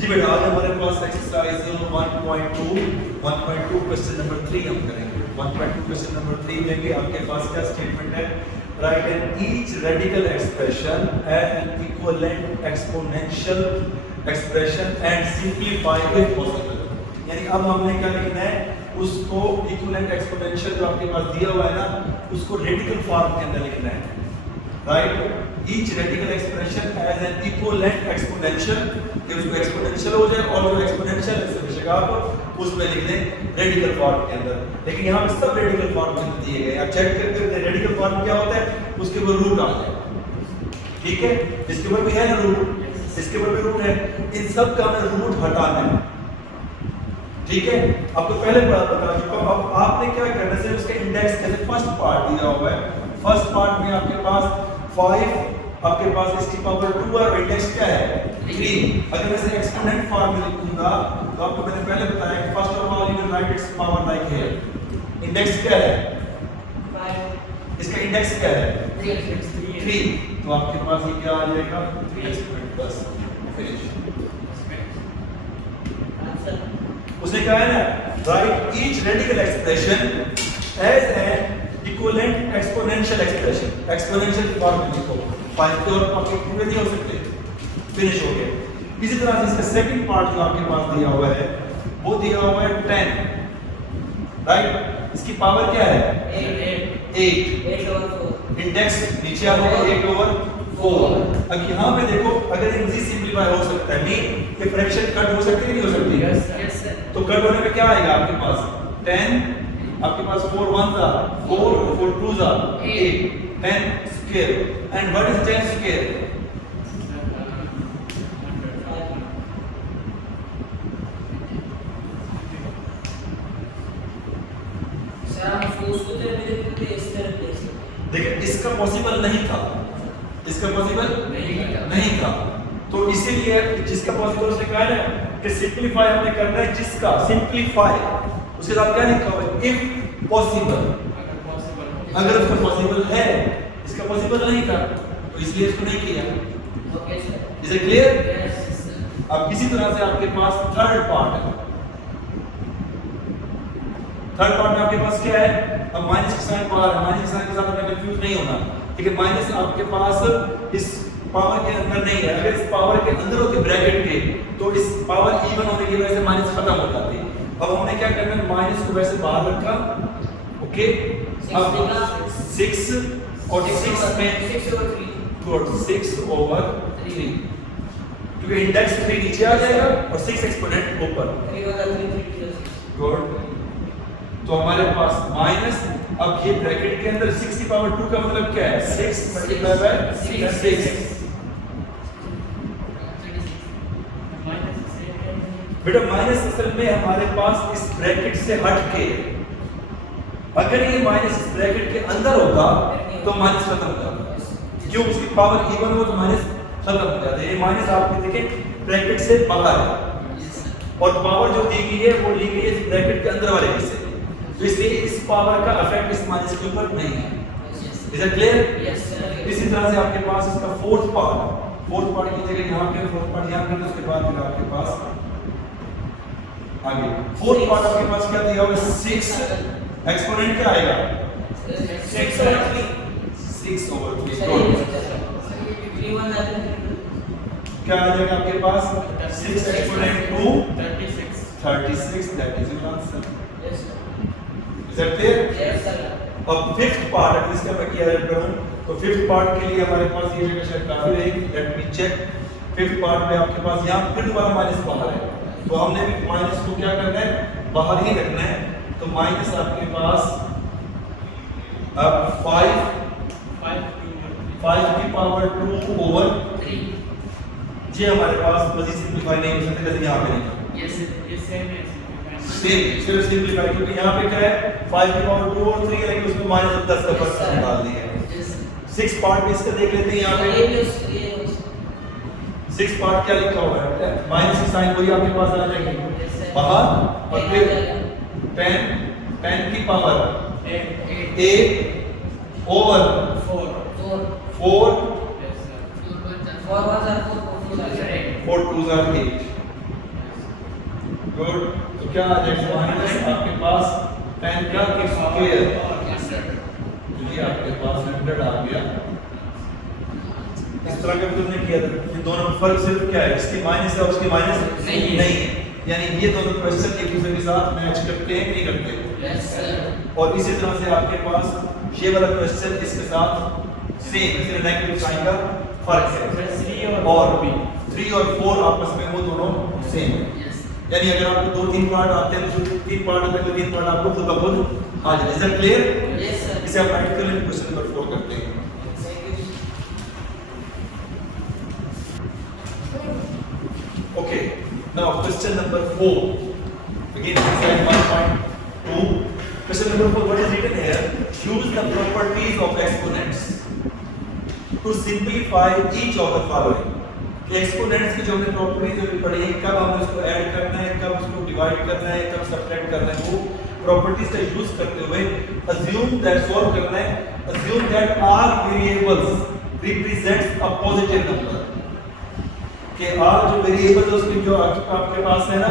जी बेटा, आज हमारे पास एक्सरसाइज 1.2 क्वेश्चन नंबर 3 हम करेंगे। 1.2 क्वेश्चन नंबर 3 में भी आपके पास क्या स्टेटमेंट है? Write an each radical expression as an equivalent exponential expression and simplify if possible. यानी अब हमने क्या लिखना है, उसको इक्विवेलेंट एक्सपोनेंशियल जो आपके पास दिया हुआ है ना, उसको रेडिकल फॉर्म के अंदर लिखना है। Write, each radical expression as an equivalent exponential, कि उसको एक्सपोनेंशियल हो जाए और जो एक्सपोनेंशियल एक्सप्रेशन आप उसमें लिख दें रेडिकल फॉर्म के अंदर। लेकिन यहाँ पे सब रेडिकल फॉर्म के अंदर दिए गए। आप चेक करके रेडिकल फॉर्म क्या होता है, उसके ऊपर रूट आ जाए। ठीक है, इसके ऊपर भी है ना रूट, इसके ऊपर भी रूट है, इन सब का हमें रूट हटाना है। ठीक है, आपको पहले बता चुका हूं। अब आपने क्या करना है, उसका इंडेक्स, जैसे फर्स्ट पार्ट दिया हुआ है, फर्स्ट पार्ट में आपके पास 5, आपके पास इसकी पावर 2 है और इंडेक्स क्या है 3। अगर मैं इसे एक्सपोनेंट फॉर्म में लिखूंगा तो आपको मैंने पहले बताया कि first of all you can write it's power like here. Index क्या है 5, इसका इंडेक्स क्या है 3, तो आपके पास ये क्या आ जाएगा एक्सपोनेंट प्लस फिनिश। उसने कहा है ना, write each radical expression as an equivalent exponential expression. Exponential form में लिखो, 5 के और आपके पूरे नहीं हो सकते, फिनिश हो गए। इसी तरह से इसका सेकंड पार्ट जो आपके पास दिया हुआ है वो दिया हुआ है 10। राइट, इसकी पावर क्या है 8 इंडेक्स नीचे आ जाएगा 8/4। अब यहाँ पे देखो, अगर ये मजीद सिंपलीफाई हो सकता है, मीन कि फ्रैक्शन कट हो सकती है नहीं हो सकती? Yes sir. तो कट होने पे क्या आएगा आपके पास 10, आपके पास 4 1s are 4, 4 2s are 8, 10 square, and what is 10 square? देखिए, इसका पॉसिबल नहीं था, इसका पॉसिबल नहीं था, तो इसीलिए जिसका पॉसिबल उसने कहा है कि सिंपलीफाई हमने करना है, जिसका सिंपलीफाई उसके साथ क्या लिखा हुआ है इफ पॉसिबल। अगर उसका पॉसिबल है, इसका पॉसिबल नहीं था, तो इसलिए इसको नहीं किया। Is it clear? अब इसी तरह से आपके पास थर्ड पार्ट है। थर्ड पार्ट में आपके पास क्या है, अब माइनस का साइन बाहर है, माइनस के साइन के साथ हमें कंफ्यूज नहीं होना। ठीक है, माइनस आपके पास इस पावर के अंदर नहीं है, अगर इस पावर के अंदर होती ब्रैकेट के तो इस पावर इवन होने की वजह से माइनस खत्म हो जाती है। अब हमने क्या करना है, माइनस को वैसे बाहर रखा। ओके, अब 6 और 6 में 6/3, क्योंकि इंडेक्स 3 नीचे आ जाएगा और 6 एक्सपोनेंट ऊपर। गुड, तो हमारे पास माइनस, अब ये ब्रैकेट के अंदर 6/2 का मतलब क्या है 6 मल्टीप्लाई बाय 6। बेटा माइनस असल में हमारे पास इस ब्रैकेट से हट के, अगर ये माइनस इस ब्रैकेट के अंदर होता तो माइनस खत्म हो जाता। क्यों? उसकी पावर इवन हो तो माइनस खत्म हो जाता है। ये माइनस आपके देखें ब्रैकेट से बाहर है और पावर जो दी गई है वो ली गई है इस ब्रैकेट के अंदर वाले हिस्से, तो इसलिए इस पावर का इफेक्ट इस माइनस के ऊपर नहीं है। Is it clear? इसी तरह से आपके पास इसका फोर्थ पार्ट की जगह यहाँ पे फोर्थ पार्ट यहाँ पे, उसके बाद फिर आपके पास आगे फोर्थ पार्ट आपके पास क्या दिया हुआ है 6, एक्सपोनेंट क्या आएगा 6/3। क्या आ जाएगा आपके पास 6 exponent 2 36, that is your answer. Is it clear? अब फिफ्थ पार्ट, अगर इसका मैं किया करूं तो फिफ्थ पार्ट के लिए हमारे पास ये जगह शायद काफी रहेगी। Let me check. Fifth part में आपके पास यहाँ फिर दोबारा माइनस बाहर है, तो हमने भी माइनस को क्या करना है, बाहर ही रखना है। तो माइनस आपके पास अब 5 की पावर 2/3। जी हमारे पास मजीद सिंपलीफाई नहीं हो सकता, जैसे यहाँ पे नहीं सिर्फ सिंपलीफाई, क्योंकि यहाँ पे क्या है 5 की पावर 2 और 3 है, लेकिन उसमें माइनस 10 का फर्क डाल दिया है। 6 पार्ट में इसका देख लेते हैं। यहाँ पे 6 पार्ट क्या लिखा हुआ है, माइनस की साइन वही आपके पास आ जाएगी बाहर, और फिर 10 की पावर 8/4 4 2s are 8। गुड। तो क्या आ जाएगा माइनस आपके पास 10 का स्क्वायर, तो ये आपके पास 100 आ गया। इस तरह का भी तुमने किया था। ये दोनों में फर्क सिर्फ क्या है, इसकी माइनस है उसकी माइनस नहीं है, यानी ये दोनों क्वेश्चन एक दूसरे के साथ मैच करते हैं नहीं करते? Yes sir. और इसी तरह से आपके पास ये वाला क्वेश्चन इसके साथ सेम, सिर्फ नेगेटिव साइन का फर्क है, और 3 और 4 आपस में वो दोनों सेम है। यानी अगर आपको 2-3 पार्ट आते हैं तो 3 पार्ट आते हैं तो 3 पार्ट आपको खुद ब खुद आ जाए। Is that clear? Yes sir. इसे आप राइट कर लें, क्वेश्चन नंबर 4 करते हैं। Okay, now question number 4. Again, exercise 1.2. Question number 4. What is written here? Use the properties of exponents to simplify each of the following. Exponents की जो हमने properties अभी पढ़ी है, कब हमें उसको ऐड करना है, कब उसको डिवाइड करना है, कब सब्ट्रैक्ट करना है, वो प्रॉपर्टीज का यूज करते हुए assume that सॉल्व करना है। assume that all variables represents a positive number, कि आर जो वेरिएबल है उसमें जो आपके पास है ना,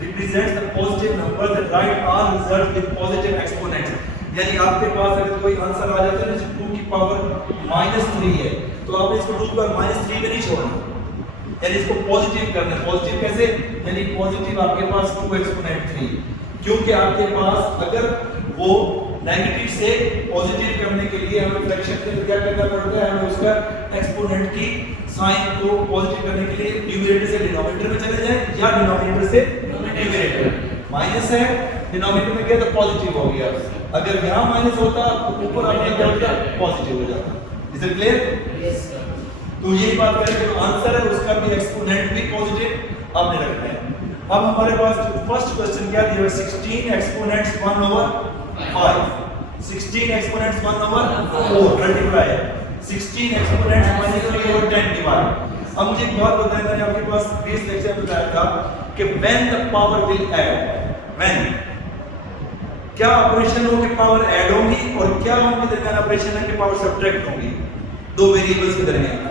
represents the positive number that write all result with positive exponents। यानी आपके पास अगर कोई आंसर आ जाता है ना 2 की पावर -3 है, तो आप इसको 2 की पावर -3 में नहीं छोड़ना, यानी इसको पॉजिटिव करना है। पॉजिटिव कैसे? यानी पॉजिटिव आपके पास 2 एक्सपोनेंट 3, क्योंकि आपके पास अगर वो नेगेटिव से पॉजिटिव करने के लिए हमें फ्रैक्शन के क्या करना पड़ता है, हमें उसका एक्सपोनेंट की साइन को पॉजिटिव करने के लिए न्यूमरेटर से डिनोमिनेटर में चले जाएं या डिनोमिनेटर से न्यूमरेटर। माइनस है, डिनोमिनेटर में गया तो पॉजिटिव हो गया, अगर यहाँ माइनस होता तो ऊपर आपने क्या होता, पॉजिटिव हो जाता। Is it clear? Yes sir. तो यही बात करें कि जो आंसर है उसका भी एक्सपोनेंट भी पॉजिटिव आपने रखना है। अब हमारे पास फर्स्ट क्वेश्चन क्या दिया है, 16 एक्सपोनेंट्स 1/5, 16 एक्सपोनेंट्स 1/4 मल्टीप्लाई है, 16 एक्सपोनेंट्स -3/10 डिवाइड। अब मुझे एक बात बताएं, मैंने आपके पास प्रीवियस लेक्चर में बताया था कि when the power will add, when क्या ऑपरेशन हो कि पावर ऐड होगी और क्या उनके दरमियान ऑपरेशन है कि पावर सब्ट्रैक्ट होगी, दो वेरिएबल्स के दरमियान।